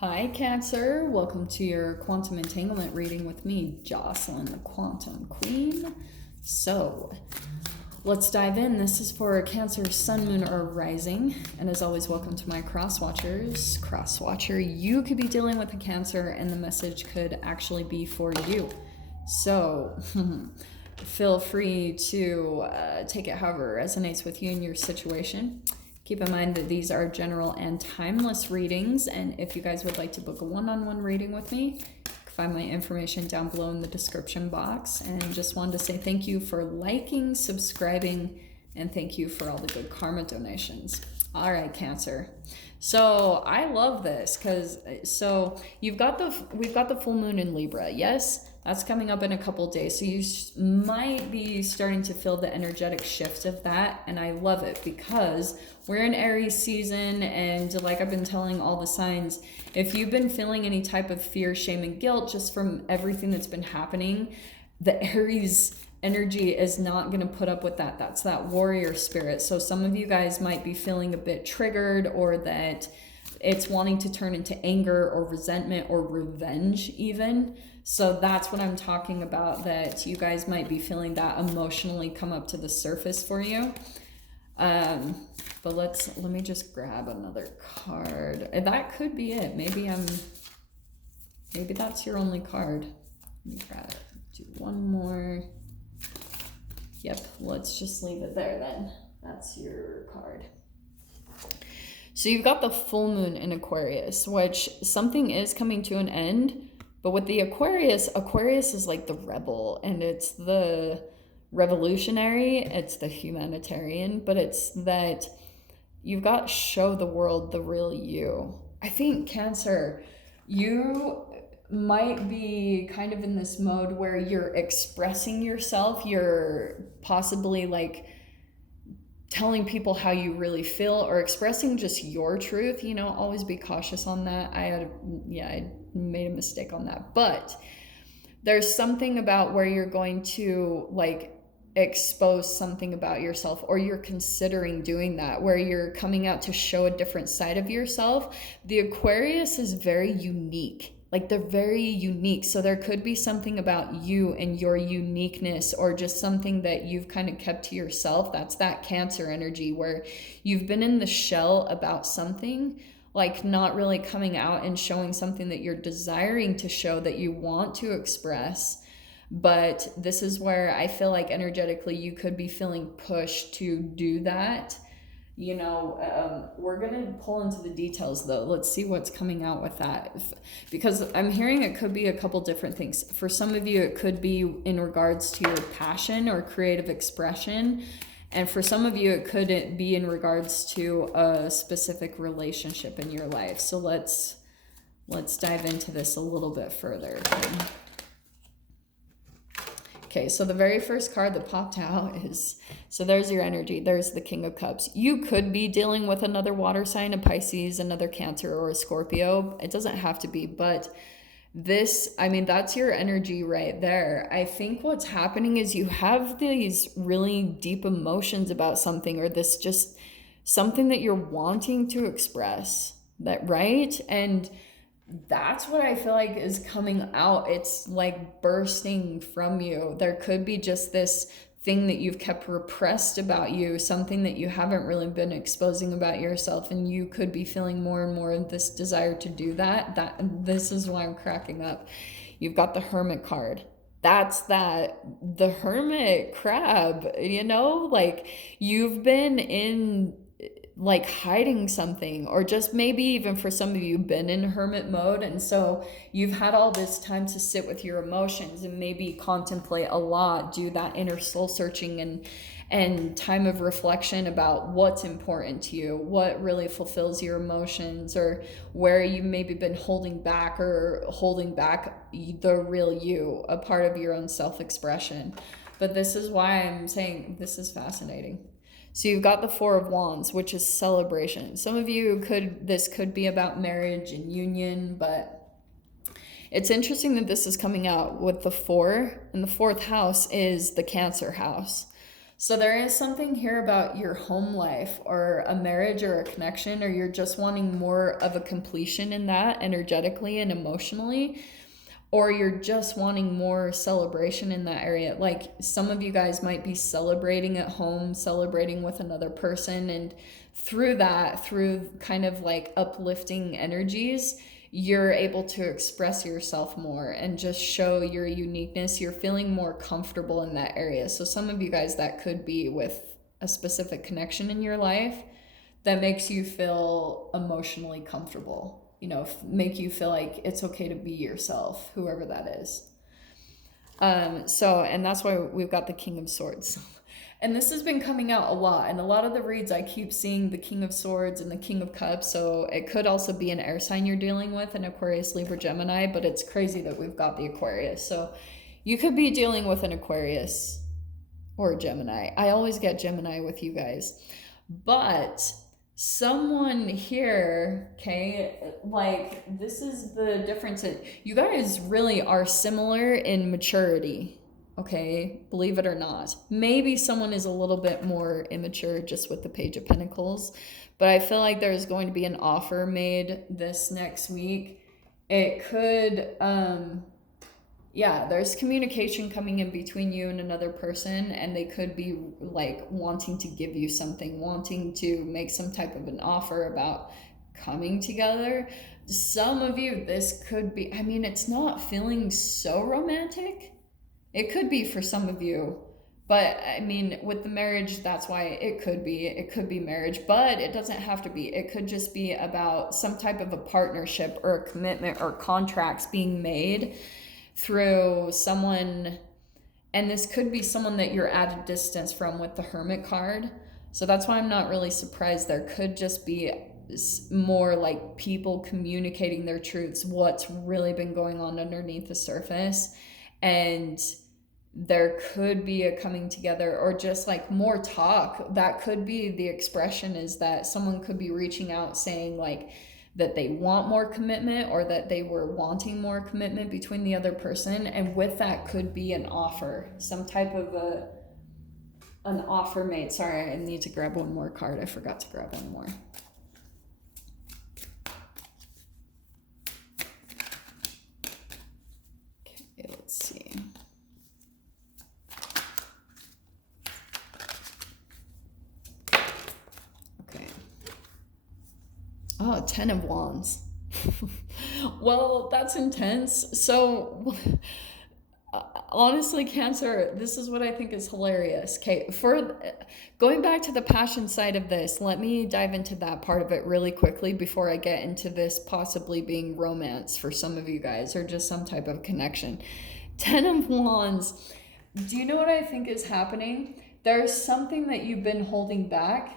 Hi, Cancer. Welcome to your quantum entanglement reading with me, Jocelyn, the Quantum Queen. So, let's dive in. This is for Cancer, Sun, Moon, or Rising. And as always, welcome to my cross watchers. Cross watcher, you could be dealing with a Cancer, and the message could actually be for you. So, feel free to take it however resonates with you in your situation. Keep in mind that these are general and timeless readings, and if you guys would like to book a one-on-one reading with me, you can find my information down below in the description box. And just wanted to say thank you for liking, subscribing, and thank you for all the good karma donations. All right, Cancer. So I love this because we've got the full moon in Libra. Yes, that's coming up in a couple days. So you might be starting to feel the energetic shift of that. And I love it because we're in Aries season. And like I've been telling all the signs, if you've been feeling any type of fear, shame, and guilt just from everything that's been happening, the Aries energy is not going to put up with that. That's that warrior spirit. So some of you guys might be feeling a bit triggered, or that it's wanting to turn into anger or resentment or revenge even. So that's what I'm talking about, that you guys might be feeling that emotionally come up to the surface for you. But let me just grab another card. That could be it. Maybe that's your only card. Let me grab it. Do one more. Yep, let's just leave it there then. That's your card. So you've got the full moon in Aquarius, which something is coming to an end. But with the Aquarius is like the rebel, and it's the revolutionary, it's the humanitarian, but it's that you've got to show the world the real you. I think, Cancer, you might be kind of in this mode where you're expressing yourself. You're possibly like telling people how you really feel, or expressing just your truth. You know, always be cautious on that. I made a mistake on that. But there's something about where you're going to like expose something about yourself, or you're considering doing that, where you're coming out to show a different side of yourself. The Aquarius is very unique. Like, they're very unique. So there could be something about you and your uniqueness, or just something that you've kind of kept to yourself. That's that Cancer energy, where you've been in the shell about something, like not really coming out and showing something that you're desiring to show, that you want to express. But this is where I feel like energetically you could be feeling pushed to do that. You know, we're going to pull into the details though. Let's see what's coming out with that. Because I'm hearing it could be a couple different things. For some of you, it could be in regards to your passion or creative expression. And for some of you, it could be in regards to a specific relationship in your life. So let's dive into this a little bit further. Okay, so the very first card that popped out is, so there's your energy. There's the King of Cups. You could be dealing with another water sign, a Pisces, another Cancer, or a Scorpio. It doesn't have to be, but this, I mean, that's your energy right there. I think what's happening is you have these really deep emotions about something, or this just something that you're wanting to express, that, right? And that's what I feel like is coming out. It's like bursting from you. There could be just this thing that you've kept repressed about you, something that you haven't really been exposing about yourself, and you could be feeling more and more of this desire to do that. This is why I'm cracking up. You've got the Hermit card. That's the hermit crab, you know, like you've been in like hiding something, or just maybe even for some of you been in hermit mode, and so you've had all this time to sit with your emotions and maybe contemplate a lot, do that inner soul searching and time of reflection about what's important to you, what really fulfills your emotions, or where you maybe been holding back the real you, a part of your own self-expression. But this is why I'm saying this is fascinating. So you've got the Four of Wands, which is celebration. Some of you this could be about marriage and union, but it's interesting that this is coming out with the 4, and the 4th house is the Cancer house. So there is something here about your home life or a marriage or a connection, or you're just wanting more of a completion in that energetically and emotionally, or you're just wanting more celebration in that area. Like some of you guys might be celebrating at home, celebrating with another person, and through that, through kind of like uplifting energies, you're able to express yourself more and just show your uniqueness. You're feeling more comfortable in that area. So some of you guys, that could be with a specific connection in your life that makes you feel emotionally comfortable, you know, make you feel like it's okay to be yourself, whoever that is. And that's why we've got the King of Swords. And this has been coming out a lot. And a lot of the reads, I keep seeing the King of Swords and the King of Cups. So it could also be an air sign you're dealing with, an Aquarius, Libra, Gemini. But it's crazy that we've got the Aquarius. So you could be dealing with an Aquarius or a Gemini. I always get Gemini with you guys. But someone here, okay, like this is the difference. You guys really are similar in maturity. Okay, believe it or not. Maybe someone is a little bit more immature just with the Page of Pentacles, but I feel like there's going to be an offer made this next week. It could, yeah, there's communication coming in between you and another person, and they could be like wanting to give you something, wanting to make some type of an offer about coming together. Some of you, this could be, I mean, it's not feeling so romantic. It could be for some of you, but I mean, with the marriage, that's why it could be marriage, but it doesn't have to be. It could just be about some type of a partnership or a commitment or contracts being made through someone. And this could be someone that you're at a distance from with the Hermit card. So that's why I'm not really surprised. There could just be more like people communicating their truths, what's really been going on underneath the surface. And there could be a coming together or just like more talk. That could be the expression, is that someone could be reaching out saying like that they want more commitment, or that they were wanting more commitment between the other person. And with that could be an offer, some type of an offer made. Sorry, I need to grab one more card. I forgot to grab one more. Okay, let's see. Oh, 10 of Wands. Well, that's intense. So, honestly, Cancer, this is what I think is hilarious. Okay, for going back to the passion side of this, let me dive into that part of it really quickly before I get into this possibly being romance for some of you guys, or just some type of connection. 10 of Wands. Do you know what I think is happening? There's something that you've been holding back,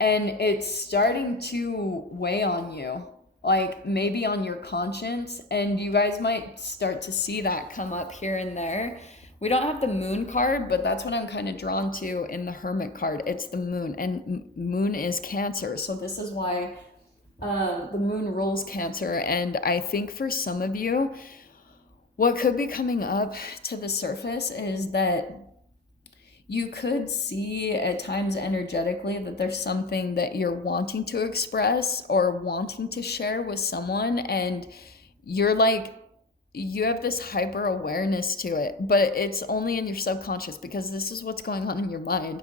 and it's starting to weigh on you, like maybe on your conscience, and you guys might start to see that come up here and there. We don't have the Moon card, but that's what I'm kind of drawn to in the Hermit card. It's the Moon, and Moon is Cancer. So this is why the Moon rules Cancer. And I think for some of you, what could be coming up to the surface is that you could see at times energetically that there's something that you're wanting to express or wanting to share with someone, and you're like, you have this hyper awareness to it, but it's only in your subconscious, because this is what's going on in your mind.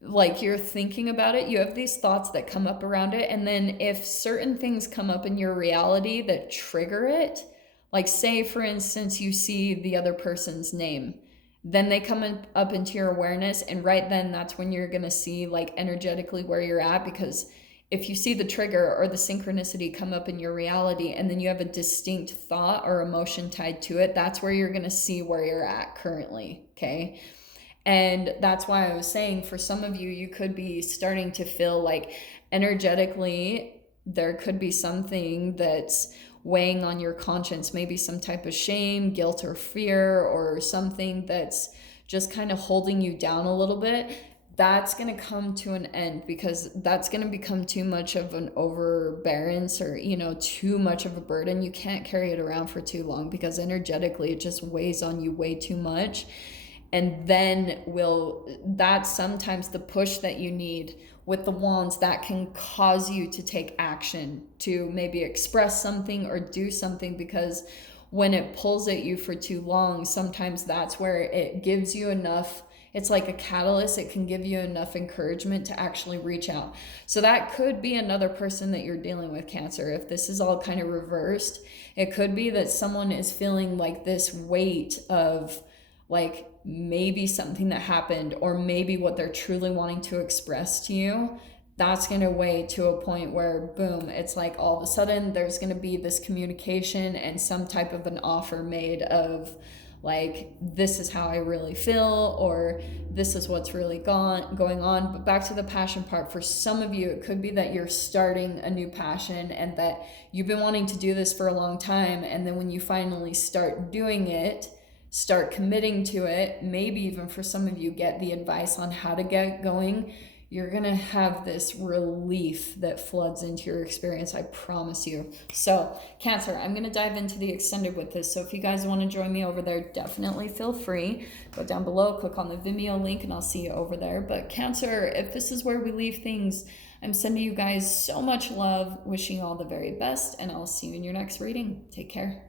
Like, you're thinking about it, you have these thoughts that come up around it, and then if certain things come up in your reality that trigger it, like say for instance you see the other person's name, then they come up into your awareness, and right then that's when you're going to see like energetically where you're at. Because if you see the trigger or the synchronicity come up in your reality, and then you have a distinct thought or emotion tied to it, that's where you're going to see where you're at currently. Okay. And that's why I was saying for some of you, you could be starting to feel like energetically there could be something that's weighing on your conscience, maybe some type of shame, guilt, or fear, or something that's just kind of holding you down a little bit. That's going to come to an end, because that's going to become too much of an overbearance, or, you know, too much of a burden. You can't carry it around for too long, because energetically it just weighs on you way too much. And then that's sometimes the push that you need with the wands that can cause you to take action, to maybe express something or do something, because when it pulls at you for too long, sometimes that's where it gives you enough. It's like a catalyst. It can give you enough encouragement to actually reach out. So that could be another person that you're dealing with, Cancer. If this is all kind of reversed, it could be that someone is feeling like this weight of like maybe something that happened, or maybe what they're truly wanting to express to you. That's going to weigh to a point where, boom, it's like all of a sudden there's going to be this communication and some type of an offer made of like, this is how I really feel, or this is what's really going on. But back to the passion part, for some of you, it could be that you're starting a new passion and that you've been wanting to do this for a long time. And then when you finally start doing it, start committing to it, maybe even for some of you get the advice on how to get going, you're gonna have this relief that floods into your experience, I promise you. So Cancer, I'm gonna dive into the extended with this, so if you guys want to join me over there, definitely feel free. Go down below, click on the Vimeo link, and I'll see you over there. But Cancer, if this is where we leave things, I'm sending you guys so much love, wishing you all the very best, and I'll see you in your next reading. Take care.